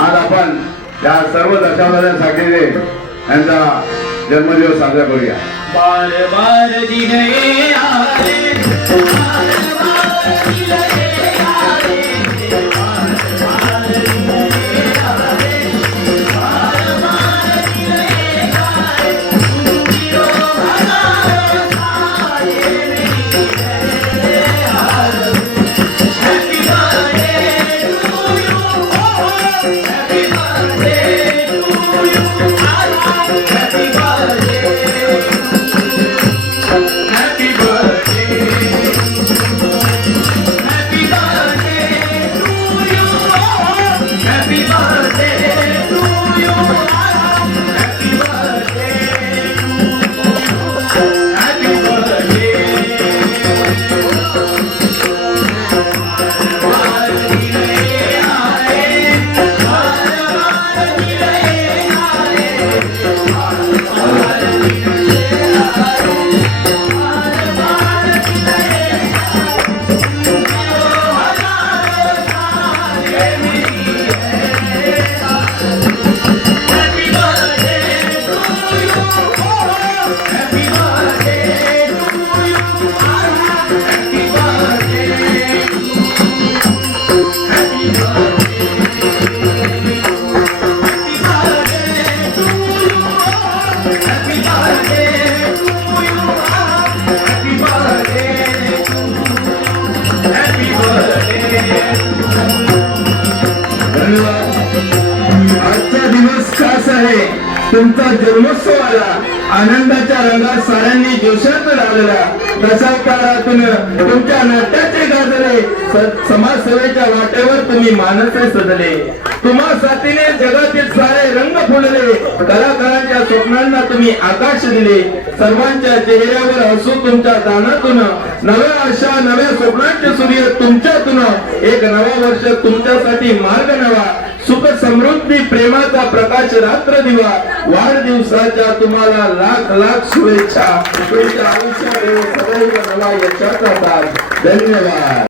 आज आपण या सर्व दशावतारांसाठी यांचा जन्मदिवस साजरा करूया। बार बार दिन ये आए, बार बार दिन ये आए, बार बार दिन ये आए, बार बार दिन ये आए, जियो हमारे साए मेरी है आरज़ू। Happy birthday to you, happy birthday to you, happy birthday. Happy birthday, happy birthday to you, happy birthday to you, happy birthday to you, happy birthday. बार दिन ये आए, बार बार दिन ये आए, बार दिन ये आए। आजचा दिवस खास आहे। तुमचा जन्मोत्सव आला, आनंदाच्या रंगात साऱ्यांनी जोशात लावलेला। तशा काळातून तुमच्या नाट्याचे गाजले, समाजसेवेच्या वाटेवर तुम्ही मानसे सजले। तुम्हा साथीने जगातील सारे रंग फुलले, कलाकारांच्या स्वप्नांना तुम्ही आकाश दिले। सर्वांच्या चेहऱ्यावर हसू तुमच्या दानातून, नव्या आशा नव्या स्वप्नांचे सूर्य तुमच्यातून। एक नवा वर्ष तुमच्यासाठी मार्ग नवा, सुख समृद्धी प्रेमाचा प्रकाश रात्र दिवा। वाढदिवसाच्या तुम्हाला लाख लाख शुभेच्छा। तुमच्या आयुष्यात सदैव नवा यशाचा ताज। धन्यवाद।